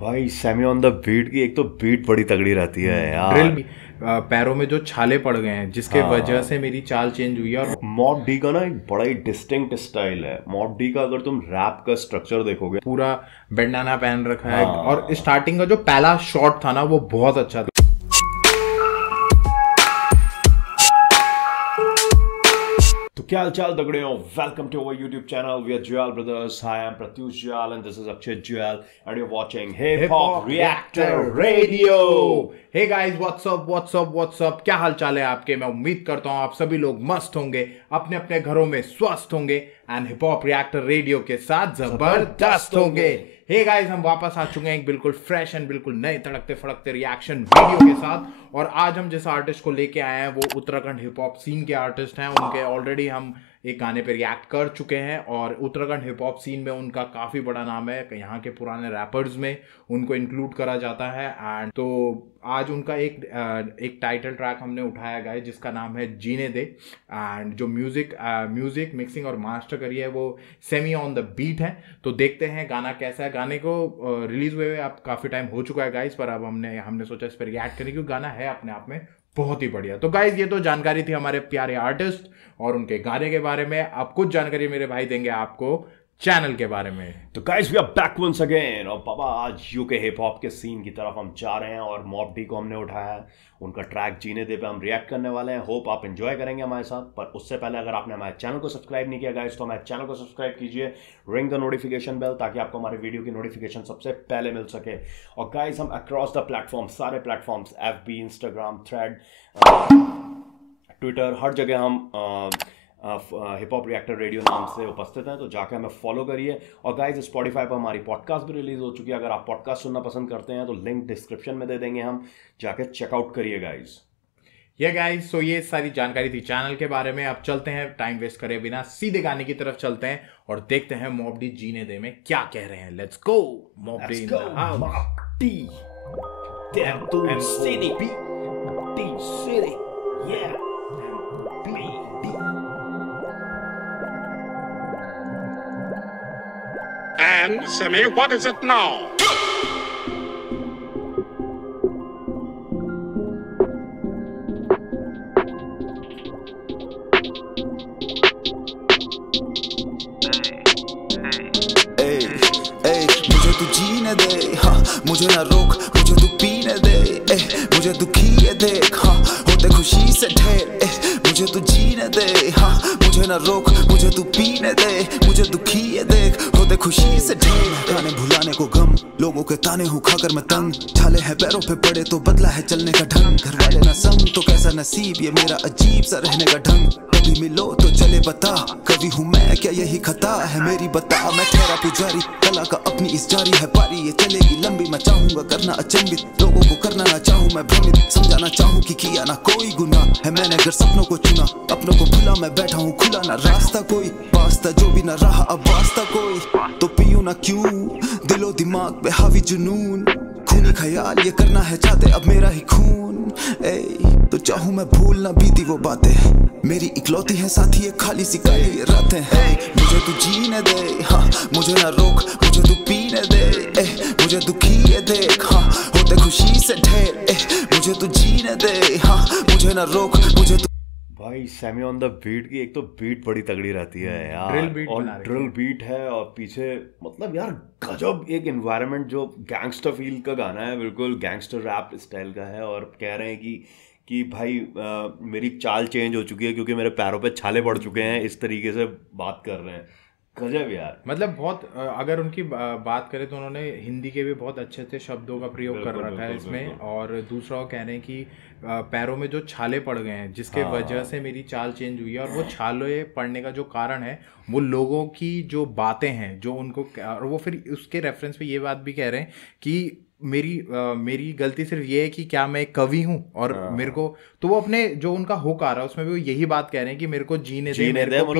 भाई semi on the beat की एक तो बीट बड़ी तगड़ी रहती है ड्रिल यार। भी। पैरों में जो छाले पड़ गए हैं जिसके वजह हाँ, से मेरी चाल चेंज हुई है। और मॉब डी का ना एक बड़ा ही डिस्टिंक्ट स्टाइल है। मॉब डी का अगर तुम रैप का स्ट्रक्चर देखोगे। पूरा बैंडाना पहन रखा है और हाँ, स्टार्टिंग का जो पहला शॉट था ना वो बहुत अच्छा था। तो क्या हाल चाल तगड़े हो। Welcome to our YouTube channel we are Juyal brothers. Hi I am Pratyush Juyal and this is Akshay Juyal and you are watching hip hop reactor radio. Hey guys, what's up, क्या हाल चाल है आपके। मैं उम्मीद करता हूँ आप सभी लोग मस्त होंगे, अपने अपने घरों में स्वस्थ होंगे and hip hop reactor radio के साथ जबरदस्त होंगे। हे गाइस, हम वापस आ चुके हैं एक बिल्कुल फ्रेश एंड बिल्कुल नए तड़कते फड़कते रिएक्शन वीडियो के साथ। और आज हम जिस आर्टिस्ट को लेके आए हैं वो उत्तराखंड हिप हॉप सीन के आर्टिस्ट हैं। उनके ऑलरेडी हम एक गाने पे रिएक्ट कर चुके हैं और उत्तराखंड हिप हॉप सीन में उनका काफ़ी बड़ा नाम है। यहाँ के पुराने रैपर्स में उनको इंक्लूड करा जाता है। एंड तो आज उनका एक टाइटल ट्रैक हमने उठाया गया है जिसका नाम है जीने दे। एंड जो म्यूजिक मिक्सिंग और मास्टर करी है वो सेमी ऑन द बीट है। तो देखते हैं गाना कैसा है। गाने को रिलीज हुए आप काफ़ी टाइम हो चुका है गाइस, पर अब हमने सोचा इस पर रिएक्ट करें क्योंकि गाना है अपने आप में बहुत ही बढ़िया। तो गाइस, ये तो जानकारी थी हमारे प्यारे आर्टिस्ट और उनके गाने के बारे में। अब कुछ जानकारी मेरे भाई देंगे आपको चैनल के बारे में। तो guys we are back once again. और बाबा आज यूके हिप हॉप के सीन की तरफ हम जा रहे हैं और मॉब डी को हमने उठाया है। उनका ट्रैक जीने दे पे हम रिएक्ट करने वाले हैं। होप आप एंजॉय करेंगे हमारे साथ। पर उससे पहले अगर आपने हमारे चैनल को सब्सक्राइब नहीं किया गाइस तो हमारे चैनल को सब्सक्राइब कीजिए, रिंग द नोटिफिकेशन बेल, ताकि आपको हमारे वीडियो की नोटिफिकेशन सबसे पहले मिल सके। और गाइस हम अक्रॉस द प्लेटफॉर्म, सारे platforms FB, Instagram, thread, Twitter, हर जगह हम हिप हॉप रिएक्टर रेडियो नाम से उपस्थित हैं। तो जाकर हमें फॉलो करिए। और गाइस स्पॉटिफाई पर हमारी पॉडकास्ट भी रिलीज हो चुकी है। अगर आप पॉडकास्ट सुनना पसंद करते हैं तो लिंक डिस्क्रिप्शन में दे देंगे हम, जाकर चेकआउट करिए गाइस। ये गाइस, तो ये सारी जानकारी थी चैनल के बारे में। अब चलते हैं टाइम वेस्ट करे बिना, सीधे गाने की तरफ चलते हैं और देखते हैं मॉब डी जीने दे में क्या कह रहे हैं। Let's go mob D in the house. Mob D Damn through city D city yeah And, Simi, what is it now? मुझे तू जीने दे, हाँ मुझे ना रोक, मुझे तू पीने दे, मुझे दुखी है देख, हाँ होते खुशी से ढेर, मुझे तू जीने दे, हाँ मुझे ना रोक, मुझे तू पीने दे, मुझे दुखी है देख, होते खुशी से ढेर। गाने भुलाने को गम, लोगों के ताने हूँ खाकर मैं तंग, छाले हैं पैरों पे पड़े तो बदला है चलने का ढंग, घर वाले ना संग तो कैसा नसीब ये मेरा अजीब सा रहने का ढंग। कभी मिलो तो चले बता, कभी हूँ मैं क्या यही खता है मेरी बता। मैं ठहरा पुजारी, कला का अपनी इस जारी है पारी, ये चलेगी लंबी। मैं चाहूंगा करना अचंभित, लोगों को करना ना चाहूँ मैं भ्रमित, समझाना चाहूँ कि किया ना कोई गुनाह है मैंने अगर सपनों को चुना। अपनों को भुला मैं बैठा हूँ, खुला ना रास्ता कोई, वास्ता जो भी ना रहा अब वास्ता कोई। तो पीऊं ना क्यों, दिलो दिमाग पे हावी जुनून, खूनी ख्याल ये करना है चाहते अब मेरा ही खून। तो चाहूं मैं भूल ना बीती वो बातें, मेरी इकलौती है साथी ये खाली सी काली रातें। मुझे तू जीने दे, हाँ मुझे ना रोक, मुझे तू पीने दे, मुझे दुखी है देख, हाँ होते खुशी से ढेर, मुझे तू जीने दे, हाँ मुझे ना रोक, मुझे तू। भाई सेमी ऑन द बीट की एक तो बीट बड़ी तगड़ी रहती है यार। ड्रिल बीट और बना रही ड्रिल बीट है और पीछे मतलब यार गजब एक एनवायरनमेंट, जो गैंगस्टर फील का गाना है, बिल्कुल गैंगस्टर रैप स्टाइल का है। और कह रहे हैं कि भाई मेरी चाल चेंज हो चुकी है क्योंकि मेरे पैरों पे छाले पड़ चुके हैं, इस तरीके से बात कर रहे हैं। गजब यार। मतलब बहुत अगर उनकी बात करें तो उन्होंने हिंदी के भी बहुत अच्छे अच्छे शब्दों का प्रयोग कर बिल्कुल, रखा है बिल्कुल, इसमें। बिल्कुल। और दूसरा वो कह रहे हैं कि पैरों में जो छाले पड़ गए हैं जिसके हाँ। वजह से मेरी चाल चेंज हुई है। और वो छाले पड़ने का जो कारण है वो लोगों की जो बातें हैं जो उनको, और वो फिर उसके रेफरेंस पे ये बात भी कह रहे हैं कि मेरी गलती सिर्फ ये है कि क्या मैं एक कवि हूँ और मेरे को, तो वो अपने जो उनका हुक आ रहा है उसमें भी वो यही बात कह रहे हैं कि मेरे को जीने दे, मेरे को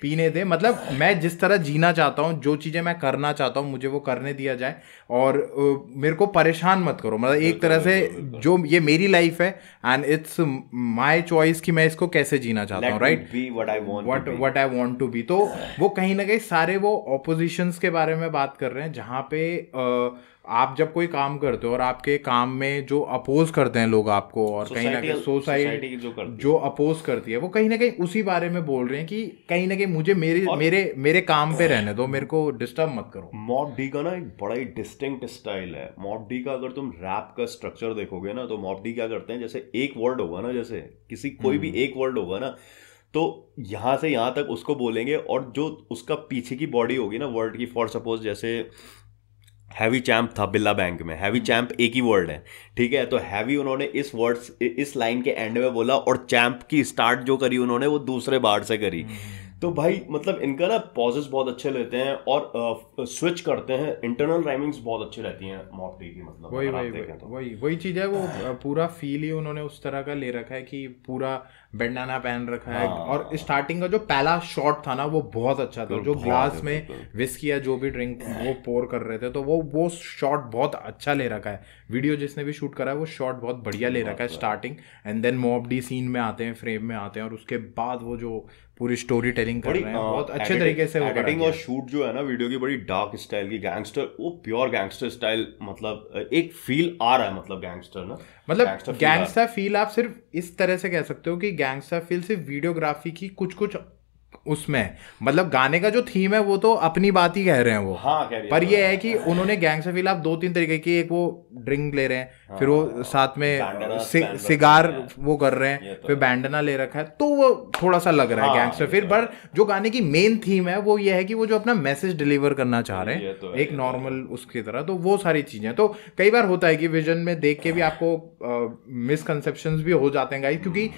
पीने दे। मतलब मैं जिस तरह जीना चाहता हूँ, जो चीज़ें मैं करना चाहता हूँ मुझे वो करने दिया जाए और मेरे को परेशान मत करो। मतलब एक तरह से जो ये मेरी लाइफ है एंड इट्स माय चॉइस कि मैं इसको कैसे जीना चाहता हूँ, right, what I want to be. तो वो कहीं ना कहीं सारे वो ऑपोजिशंस के बारे में बात कर रहे हैं जहाँ पे आप जब कोई काम करते हो और आपके काम में जो अपोज करते हैं लोग आपको, और कहीं ना कहीं सोसाइटी जो अपोज करती है, वो कहीं ना कहीं उसी बारे में बोल रहे हैं कि कहीं ना कहीं मुझे मेरे काम पे रहने दो, मेरे को डिस्टर्ब मत करो। मॉब डी का ना एक बड़ा ही डिस्टिंक्ट स्टाइल है। मॉब डी का अगर तुम रैप का स्ट्रक्चर देखोगे ना, तो मॉब डी क्या करते हैं, जैसे एक वर्ड होगा ना, जैसे किसी कोई भी एक वर्ड होगा ना, तो यहाँ से यहाँ तक उसको बोलेंगे, और जो उसका पीछे की बॉडी होगी ना वर्ड की, फॉर सपोज जैसे हैवी चैम्प था बिल्ला बैंक में, हैवी चैम्प एक ही वर्ड है, ठीक है, तो हैवी उन्होंने इस लाइन के एंड में बोला, और चैम्प की स्टार्ट जो करी उन्होंने वो दूसरे बार से करी। तो भाई मतलब इनका ना पॉजेस बहुत अच्छे लेते हैं और स्विच करते हैं, इंटरनल राइमिंग्स बहुत अच्छी रहती हैं मॉब डी की। मतलब वही चीज है, वो पूरा फील ही उन्होंने उस तरह का ले रखा है कि पूरा बैंडाना पहन रखा है। और स्टार्टिंग का जो पहला शॉट था ना वो बहुत अच्छा था, जो ग्लास में विस्की या जो भी ड्रिंक वो पोर कर रहे थे, तो वो शॉट बहुत अच्छा ले रखा है। वीडियो जिसने भी शूट करा है वो शॉट बहुत बढ़िया ले रखा है starting, and then Mob D scene में आते हैं, फ्रेम में आते हैं, और उसके बाद वो जो पूरी स्टोरी टेलिंग कर रहे हैं बहुत अच्छे तरीके से। एडिटिंग और शूट जो है ना वीडियो की, बड़ी डार्क स्टाइल की, गैंगस्टर, वो प्योर गैंगस्टर स्टाइल, मतलब एक फील आ रहा है, मतलब गैंगस्टर ना, मतलब गैंगस्टर फील आप सिर्फ इस तरह से कह सकते हो कि गैंगस्टर फील सिर्फ वीडियोग्राफी की कुछ उसमें, मतलब गाने का जो थीम है वो तो अपनी बात ही कह रहे हैं वो, हाँ, पर ये है कि उन्होंने गैंगस्टर फील आप 2-3 तरीके की, एक वो ड्रिंक ले रहे हैं, फिर वो साथ में सिगार वो कर रहे हैं, फिर बैंडना ले रखा है, तो वो थोड़ा सा लग रहा है गैंगस्टर फील। पर जो गाने की मेन थीम है वो ये है कि वो जो अपना मैसेज डिलीवर करना चाह रहे हैं एक नॉर्मल उसकी तरह, तो वो सारी चीजें। तो कई बार होता है कि विजन में देख के भी आपको मिसकंसेप्शंस भी हो जाते हैं गाइस, क्योंकि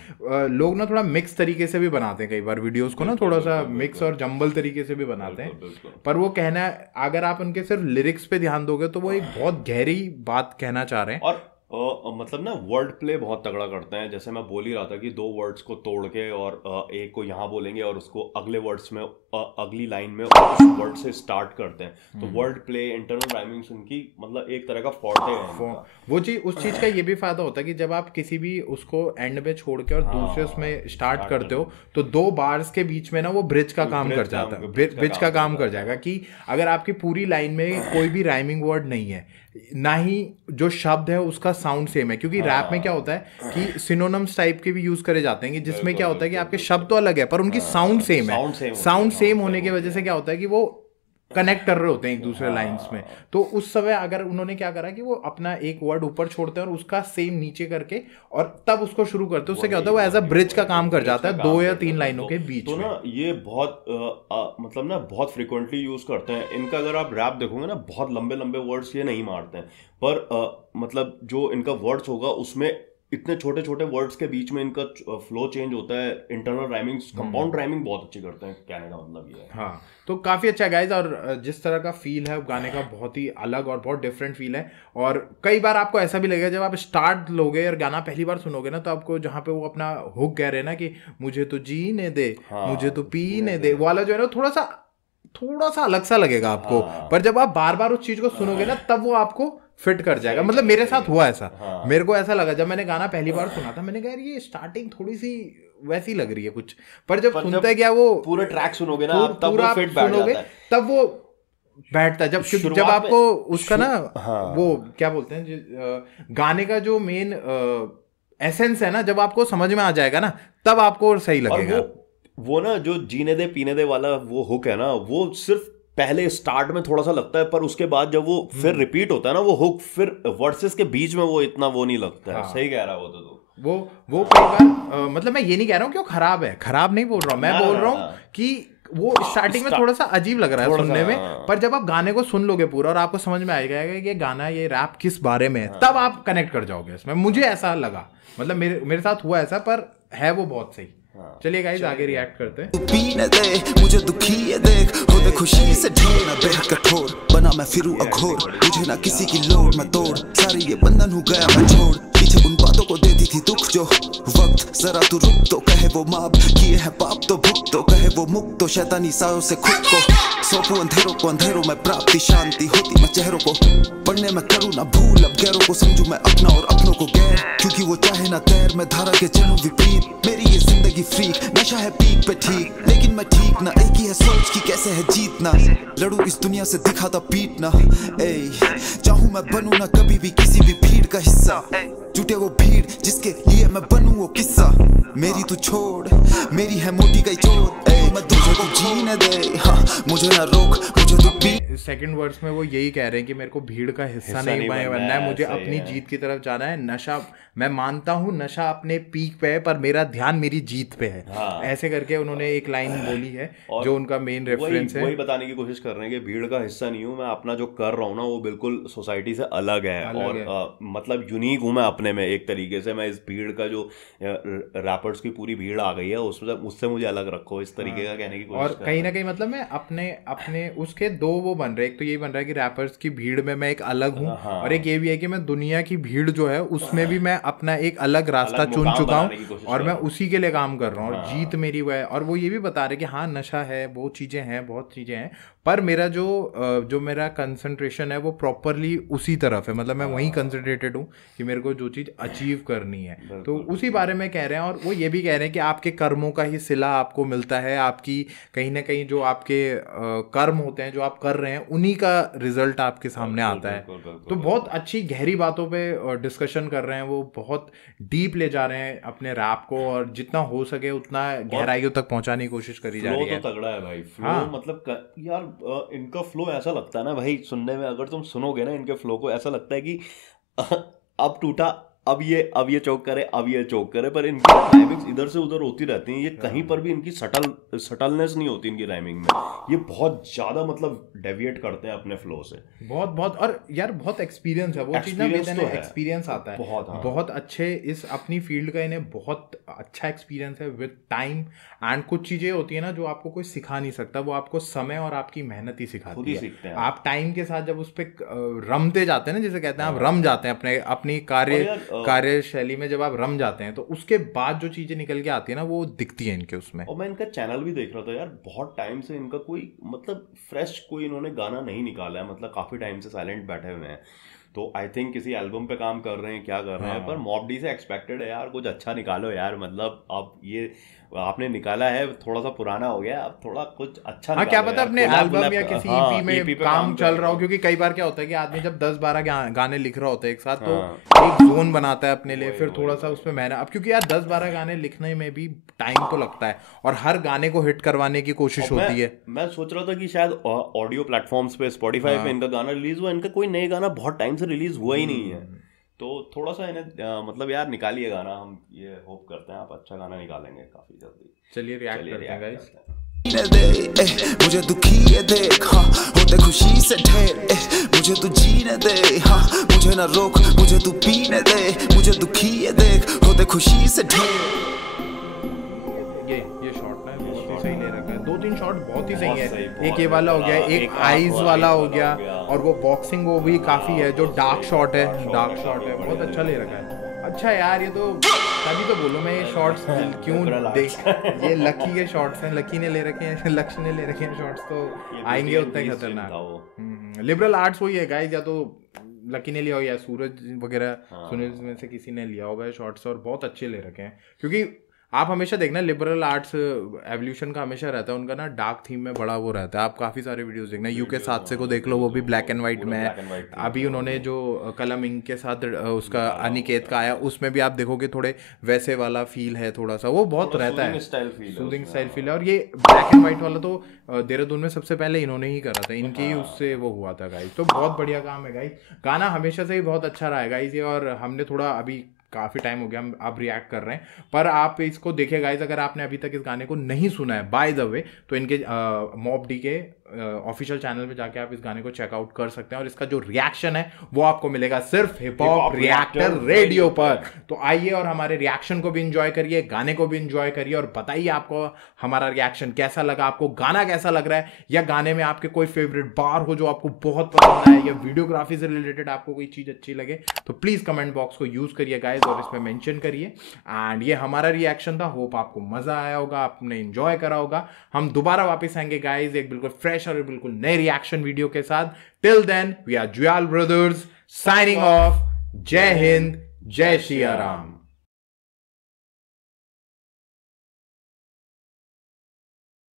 लोग ना थोड़ा मिक्स तरीके से भी बनाते हैं कई बार वीडियोस को ना, थोड़ा सा मिक्स और जंबल तरीके से भी बनाते हैं। पर वो कहना है, अगर आप उनके सिर्फ लिरिक्स पे ध्यान दोगे तो वो एक बहुत गहरी बात कहना चाह रहे हैं। और मतलब ना वर्ड प्ले बहुत तगड़ा करते हैं। जैसे मैं बोल ही रहा था कि 2 वर्ड्स को तोड़ के और एक को यहाँ बोलेंगे और उसको अगले वर्ड्स में अगली लाइन में उस वर्ड से स्टार्ट करते हैं। तो वर्ड प्ले, इंटरनल राइमिंग्स उनकी मतलब एक तरह का फॉर्टे है। वो चीज, उस चीज का ये भी फायदा होता है कि जब आप किसी भी उसको एंड में छोड़ के और दूसरे उसमें स्टार्ट करते हो तो 2 बार्स के बीच में ना वो ब्रिज का काम कर जाता है, ब्रिज का काम कर जाएगा। कि अगर आपकी पूरी लाइन में कोई भी राइमिंग वर्ड नहीं है, ना ही जो शब्द है उसका साउंड सेम है, क्योंकि रैप में क्या होता है कि सिनोनिम्स टाइप के भी यूज करे जाते हैं, कि जिसमें क्या होता है कि आपके शब्द तो अलग है पर उनकी साउंड सेम है। साउंड सेम होने की वजह से क्या होता है कि वो कनेक्ट कर रहे होते हैं एक दूसरे लाइंस में। तो उस समय अगर उन्होंने क्या करा कि वो अपना एक वर्ड ऊपर छोड़ते हैं और उसका सेम नीचे करके और तब उसको शुरू करते हैं, उससे क्या होता है वो एज अ ब्रिज का काम कर जाता है 2 या 3 लाइनों के बीच में। तो ना ये बहुत मतलब ना बहुत फ्रिक्वेंटली यूज करते हैं इनका। अगर आप रैप देखोगे ना बहुत लंबे लंबे वर्ड्स ये नहीं मारते हैं, पर मतलब जो इनका वर्ड्स होगा उसमें इतने छोटे छोटे वर्ड्स के बीच में इनका फ्लो चेंज होता है। इंटरनल राइमिंग्स, कंपाउंड राइमिंग बहुत अच्छी करते हैं, कहने का मतलब ये है। हाँ, तो काफ़ी अच्छा गाइज। और जिस तरह का फील है गाने का बहुत ही अलग और बहुत डिफरेंट फील है। और कई बार आपको ऐसा भी लगेगा जब आप स्टार्ट लोगे और गाना पहली बार सुनोगे ना, तो आपको जहाँ पे वो अपना हुक कह रहे हैं ना कि मुझे तो जीने दे, मुझे तो पीने दे वाला जो है ना, थोड़ा सा अलग सा लगेगा आपको। पर जब आप बार बार उस चीज को सुनोगे ना तब वो आपको फिट कर जाएगा। मतलब मेरे साथ हुआ ऐसा, मेरे को ऐसा लगा जब मैंने गाना पहली बार सुना था, मैंने कहा यार ये स्टार्टिंग थोड़ी सी वैसी लग रही है कुछ, पर जब सुनते क्या वो पूरा ट्रैक सुनोगे ना तब वो फिट बैठ जाता है, तब वो बैठता है। जब आपको उसका ना वो क्या बोलते हैं गाने का जो मेन एसेंस है ना, जब आपको समझ में आ जाएगा ना तब आपको सही लगेगा। वो ना जो जीने दे पीने दे वाला वो हुक है ना, वो सिर्फ पहले स्टार्ट में थोड़ा सा लगता है, पर उसके बाद जब वो फिर रिपीट होता है ना वो हुक, फिर वर्सेस के बीच में वो इतना वो नहीं लगता है। सही कह रहा है वो तो वो कई बार मतलब मैं ये नहीं कह रहा हूँ कि वो खराब है, खराब नहीं बोल रहा हूँ, मैं बोल रहा हूँ कि वो स्टार्टिंग में थोड़ा सा अजीब लग रहा है सुनने में, पर जब आप गाने को सुन लोगे पूरा और आपको समझ में आएगा कि ये गाना, ये रैप किस बारे में है, तब आप कनेक्ट कर जाओगे इसमें। मुझे ऐसा लगा, मतलब मेरे साथ हुआ ऐसा, पर है वो बहुत सही। चलिए गाइस आगे रिएक्ट करते हैं। पीने दे मुझे दुखी है देख, होते खुशी से ढेर ना बेहद कठोर, बना मैं फिरूं अघोर, मुझे ना किसी की लोड़ मैं तोड़, सारी ये बंधन हो गया मैं छोड़, पीछे उन बातों को देती थी दुख जो वक्त, जरा तू रुक तो, कहे वो माप किए है पाप तो भुगत तो, कहे वो मुक्त तो शैतानी सायों से खुद को, सौंपू अंधेरों को अंधेरों में प्राप्ति शांति होती मैं चेहरों को पढ़ने में करूँ ना भूल अब गैरों को समझू मैं अपना और अपनों को गैर क्योंकि वो चाहे ना तैर मैं धारा के चलूं विपरीत मेरी ये जिंदगी फ्रीक नशा है पीक पे ठीक लेकिन मैं ठीक ना एक ही है सोच की कैसे है जीतना लड़ू इस दुनिया से दिखाता पीटना ए चाहूं मैं बनूं ना कभी भी किसी भी भीड़ का हिस्सा जुटे वो भीड़ जिसके लिए मैं बनूं वो किस्सा मेरी तू छोड़ मेरी है मोटी गई चोट मैं तुझे को जीने दे हाँ मुझे ना रोक मुझे तू पी सेकंड वर्स में वो यही कह रहे हैं कि मेरे को भीड़ का हिस्सा नहीं बनना है मुझे अपनी जीत की तरफ जाना है नशा मैं मानता हूँ नशा अपने पीक पे है पर मेरा ध्यान मेरी जीत पे है ऐसे करके उन्होंने एक लाइन बोली है जो उनका मेन रेफरेंस है वही बताने की कोशिश कर रहे हैं कि भीड़ का हिस्सा नहीं हूँ मैं अपना जो कर रहा हूँ ना वो बिल्कुल सोसाइटी से अलग है और मतलब यूनिक हूँ मैं अपने में एक तरीके से मैं इस भीड़ का जो रैपर्स की पूरी भीड़ आ गई है उससे मुझे अलग रखो इस तरीके का कहने की कोशिश और कहीं ना कहीं मतलब मैं अपने उसके दो वो बन रहे एक तो ये बन रहा है कि रैपर्स की भीड़ में मैं एक अलग हूँ और एक ये भी है कि मैं दुनिया की भीड़ जो है उसमें भी मैं अपना एक अलग रास्ता चुन चुका हूँ और मैं उसी के लिए काम कर रहा हूँ और जीत मेरी वो है और वो ये भी बता रहे कि हाँ नशा है वो चीज़ें हैं बहुत चीज़ें हैं पर मेरा जो मेरा कंसंट्रेशन है वो प्रॉपरली उसी तरफ है मतलब मैं वहीं कंसंट्रेटेड हूँ कि मेरे को जो चीज़ अचीव करनी है तो उसी बारे में कह रहे हैं और वो ये भी कह रहे हैं कि आपके कर्मों का ही सिला आपको मिलता है आपकी कहीं ना कहीं जो आपके कर्म होते हैं जो आप कर रहे हैं उन्हीं का रिजल्ट आपके सामने आता है तो बहुत अच्छी गहरी बातों पे डिस्कशन कर रहे हैं वो बहुत डीप ले जा रहे हैं अपने रैप को और जितना हो सके उतना गहराइयों तक पहुंचाने की कोशिश करी जा रही है तो तगड़ा है भाई फ्लो मतलब यार इनका फ्लो ऐसा लगता है ना भाई सुनने में अगर तुम सुनोगे ना इनके फ्लो को ऐसा लगता है कि अब टूटा अब ये चौक करे अब ये चौक करे पर इनकी राइमिंग्स इधर से उधर होती रहती हैं ये कहीं पर भी इनकी सटलनेस नहीं होती इनकी राइमिंग में ये बहुत ज्यादा मतलब डेविएट करते हैं अपने फ्लो से बहुत और यार बहुत एक्सपीरियंस है वो चीज़ ना एक्सपीरियंस आता है बहुत अच्छे इस अपनी फील्ड का इन्हें बहुत अच्छा एक्सपीरियंस है विद टाइम एंड कुछ चीज़ें होती है ना जो आपको कोई सिखा नहीं सकता वो आपको समय और आपकी मेहनत ही सिखाती है आप टाइम के साथ जब उस पर रमते जाते हैं ना जिसे कहते हैं आप रम जाते हैं अपनी कार्यशैली में जब आप रम जाते हैं तो उसके बाद जो चीजें निकल के आती है ना वो दिखती है इनके उसमें और मैं इनका चैनल भी देख रहा था यार बहुत टाइम से इनका कोई मतलब फ्रेश कोई इन्होंने गाना नहीं निकाला है मतलब काफी टाइम से साइलेंट बैठे हुए हैं तो आई थिंक किसी एल्बम पे काम कर रहे हैं क्या कर रहे हैं पर मॉब डी से एक्सपेक्टेड है यार कुछ अच्छा निकालो यार मतलब अब ये आपने निकाला है थोड़ा सा पुराना हो गया अब थोड़ा कुछ अच्छा क्या पता अपने एल्बम या किसी ईपी में काम चल रहा हो क्योंकि कई बार क्या होता है कि आदमी जब 10-12 गाने लिख रहा होता है एक साथ तो एक जोन बनाता है अपने लिए फिर थोड़ा सा उसमें मेहनत अब क्योंकि यार 10-12 गाने लिखने में भी टाइम तो लगता है और हर गाने को हिट करवाने की कोशिश होती है मैं सोच रहा था कि शायद ऑडियो प्लेटफॉर्म्स पे स्पॉटिफाई पे इनका गाना रिलीज हुआ इनका कोई नए गाना बहुत टाइम से रिलीज हुआ ही नहीं है तो थोड़ा सा इन्हें मतलब यार निकालिए गाना हम ये होप करते हैं आप अच्छा गाना निकालेंगे काफी जल्दी चलिए रिएक्ट करते हैं गाइस मुझे दुखी है देख हाँ होते खुशी से ढेर मुझे तू जीने दे हाँ मुझे ना रोक मुझे तू पीने दे मुझे दुखी है देख होते खुशी से ढेर ये शॉट ना बहुत ही सही ले रखा है 2-3 शॉट बहुत ही सही है एक ये वाला हो गया एक आईज वाला हो गया और वो बॉक्सिंग वो भी काफी है जो डार्क शॉट है बहुत अच्छा ले रखा है अच्छा यार ये तो तभी तो बोलो मैं ये शॉट्स क्यों देख ये लकी के शॉट्स हैं लकी ने ले रखे हैं लक्ष्य ने ले रखे हैं शॉट्स तो आएंगे उतने खतरनाक लिबरल आर्ट्स वही है गाइस या तो लकी ने लिया हो या सूरज वगैरह सुनील में से किसी ने लिया होगा शॉट्स और बहुत अच्छे ले रखे हैं क्योंकि आप हमेशा देखना लिबरल आर्ट्स एवोल्यूशन का हमेशा रहता है उनका ना डार्क थीम में बड़ा वो रहता है आप काफ़ी सारे वीडियोस देखना यूके 7 से को देख लो वो भी ब्लैक एंड वाइट में है अभी उन्होंने जो कलम इंक के साथ उसका अनिकेत का आया उसमें भी आप देखोगे थोड़े वैसे वाला फील है थोड़ा सा वो बहुत रहता है सूदिंग स्टाइल फील है और ये ब्लैक एंड वाइट वाला तो देहरादून में सबसे पहले इन्होंने ही करा था इनके ही उससे वो हुआ था गाइस तो बहुत बढ़िया काम है गाइस गाना हमेशा से ही बहुत अच्छा रहा है गाइस ये और हमने थोड़ा अभी काफ़ी टाइम हो गया हम अब रिएक्ट कर रहे हैं पर आप इसको देखिए गाइस अगर आपने अभी तक इस गाने को नहीं सुना है बाय द वे तो इनके मॉब डी के ऑफिशियल चैनल पे जाके आप इस गाने को चेकआउट कर सकते हैं और इसका जो रिएक्शन है वो आपको मिलेगा सिर्फ हिप हॉप रिएक्टर रेडियो पर तो आइए और हमारे रिएक्शन को भी इंजॉय करिए गाने को भी इंजॉय करिए और बताइए आपको हमारा रिएक्शन कैसा लगा आपको गाना कैसा लग रहा है या गाने में आपके कोई फेवरेट बार हो जो आपको बहुत पसंद आए या वीडियोग्राफी से रिलेटेड आपको कोई चीज़ अच्छी लगे तो प्लीज़ कमेंट बॉक्स को यूज़ करिए गाइस और इसमें मेंशन करिए एंड ये हमारा रिएक्शन था होप आपको मज़ा आया होगा आपने इंजॉय करा होगा हम दोबारा वापस आएंगे गाइस एक बिल्कुल फ्रेश फ्रेश और बिल्कुल नए रिएक्शन वीडियो के साथ। Till then we are Juyal brothers signing off. जय हिंद, जय श्री राम।